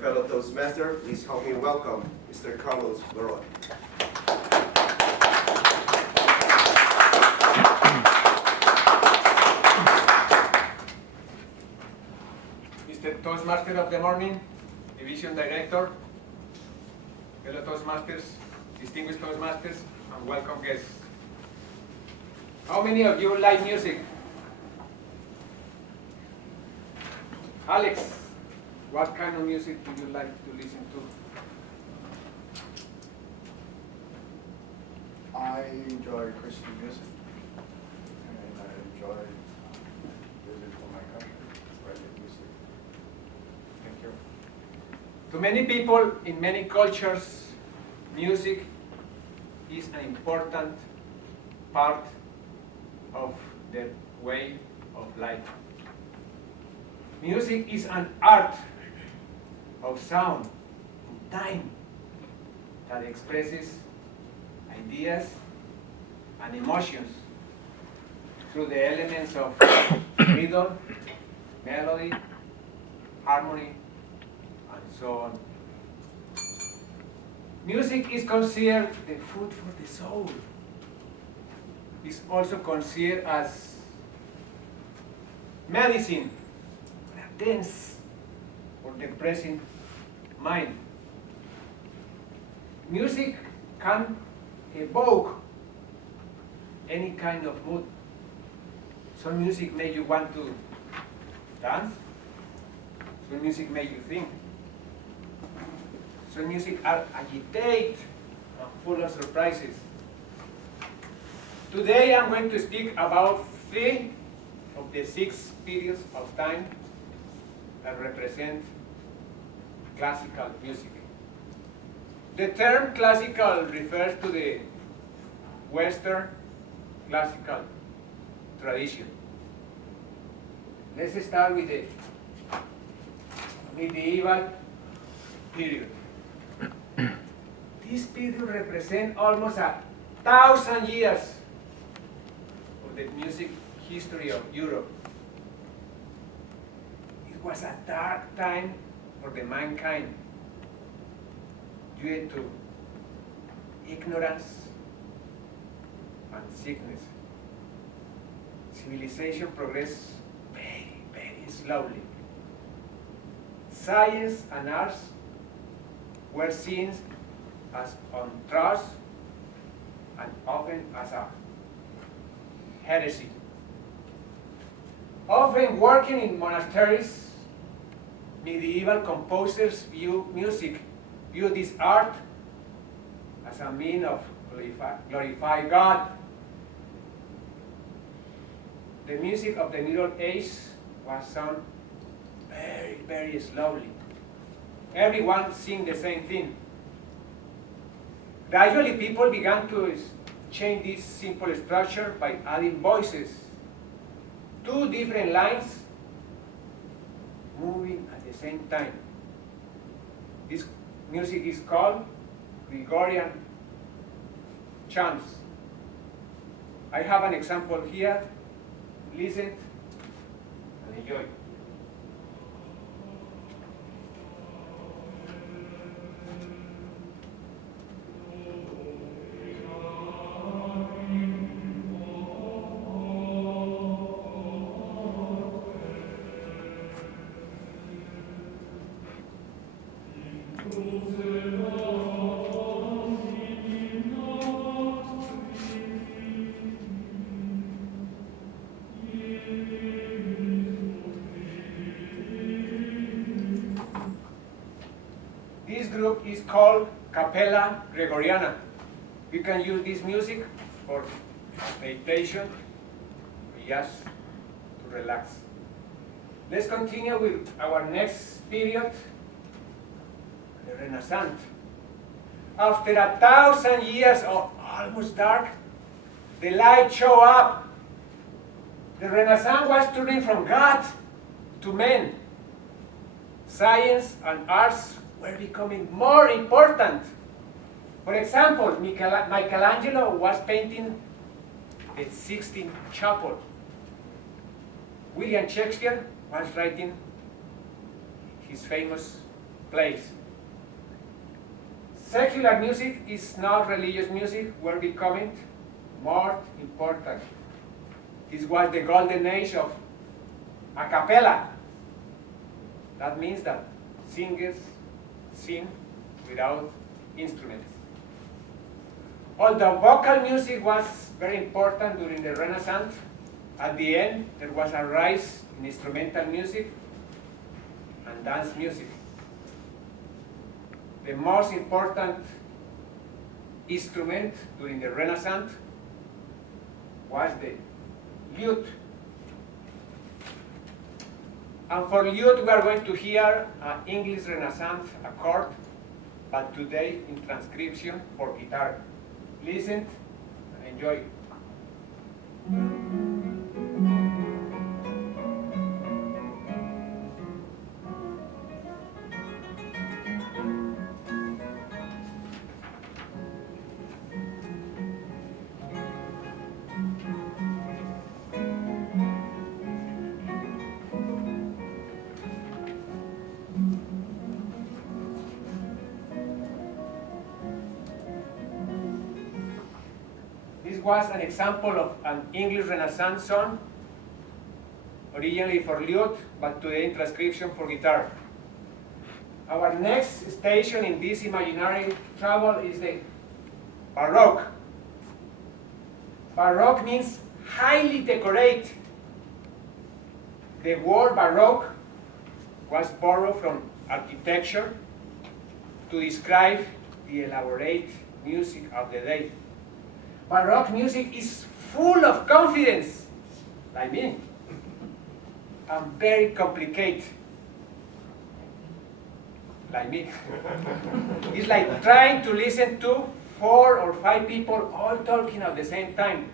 fellow Toastmaster, please help me welcome Mr. Carlos Leroy. Mr. Toastmaster of the Morning, Division Director, fellow Toastmasters, distinguished Toastmasters, and welcome guests. How many of you like music? Alex, what kind of music do you like to listen to? I enjoy Christian music, and I enjoy music from my country, reggae music. Thank you. To many people in many cultures, music is an important part of their way of life. Music is an art of sound and time that expresses ideas and emotions through the elements of rhythm, melody, harmony, and so on. Music is considered the food for the soul. It's also considered as medicine for a dense or depressing mind. Music can evoke any kind of mood. Some music make you want to dance. Some music make you think. Some music are agitate and full of surprises. Today I'm going to speak about 3 of the 6 periods of time that represent classical music. The term classical refers to the Western classical tradition. Let's start with the medieval period. This period represents almost 1,000 years of the music history of Europe. It was a dark time for the mankind due to ignorance and sickness. Civilization progressed very, very slowly. Science and arts were seen as untrust and often as a heresy. Often working in monasteries, medieval composers viewed this art as a means of glorify God. The music of the Middle Age was sung very, very slowly. Everyone sing the same thing. Gradually, people began to change this simple structure by adding voices. 2 different lines moving at the same time. This music is called Gregorian chants. I have an example here. Listen and enjoy. This group is called Capella Gregoriana. You can use this music for meditation or just to relax. Let's continue with our next period, the Renaissance. After 1,000 years of almost dark, the light showed up. The Renaissance was turning from God to men. Science and arts were becoming more important. For example, Michelangelo was painting the Sistine Chapel. William Shakespeare was writing his famous place. Secular music is not religious music, we're becoming more important. This was the golden age of a cappella. That means that singers sing without instruments. Although vocal music was very important during the Renaissance, at the end there was a rise in instrumental music and dance music. The most important instrument during the Renaissance was the lute. And for lute we are going to hear an English Renaissance accord, but today in transcription for guitar. Listen and enjoy. This was an example of an English Renaissance song, originally for lute, but today in transcription for guitar. Our next station in this imaginary travel is the Baroque. Baroque means highly decorate. The word Baroque was borrowed from architecture to describe the elaborate music of the day. Baroque music is full of confidence, like me, and very complicated, like me. It's like trying to listen to 4 or 5 people all talking at the same time.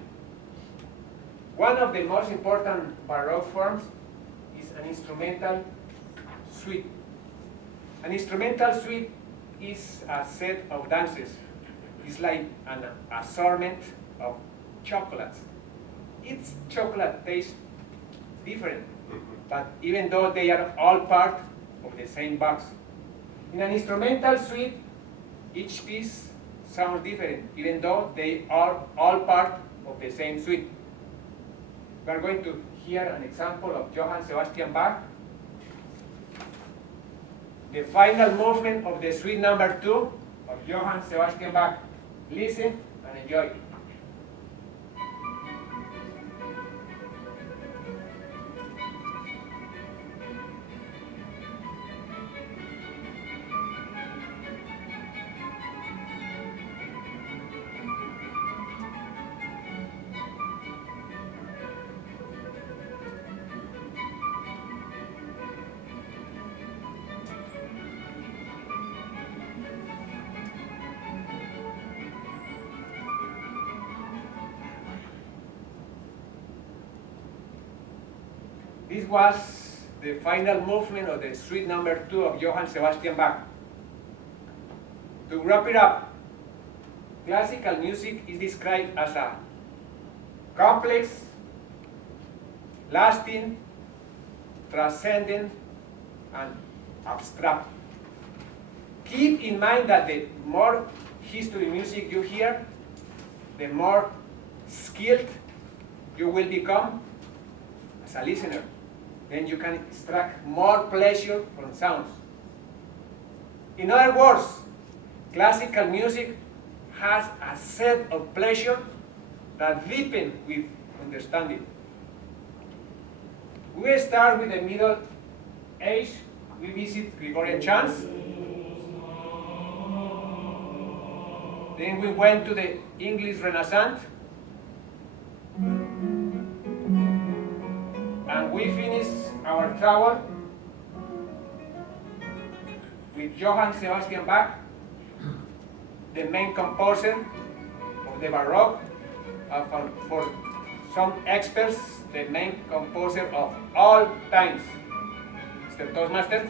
One of the most important Baroque forms is an instrumental suite. An instrumental suite is a set of dances. It's like an assortment of chocolates. Each chocolate tastes different, but even though they are all part of the same box. In an instrumental suite, each piece sounds different, even though they are all part of the same suite. We are going to hear an example of Johann Sebastian Bach. The final movement of the suite number 2 of Johann Sebastian Bach. Listen and enjoy. This was the final movement of the suite number 2 of Johann Sebastian Bach. To wrap it up, classical music is described as a complex, lasting, transcendent, and abstract. Keep in mind that the more history music you hear, the more skilled you will become as a listener. Then you can extract more pleasure from sounds. In other words, classical music has a set of pleasure that deepen with understanding. We start with the Middle Age. We visit Gregorian chants. Then we went to the English Renaissance. And we finished our travel with Johann Sebastian Bach, the main composer of the Baroque, for some experts, the main composer of all times. Mr. Toastmaster?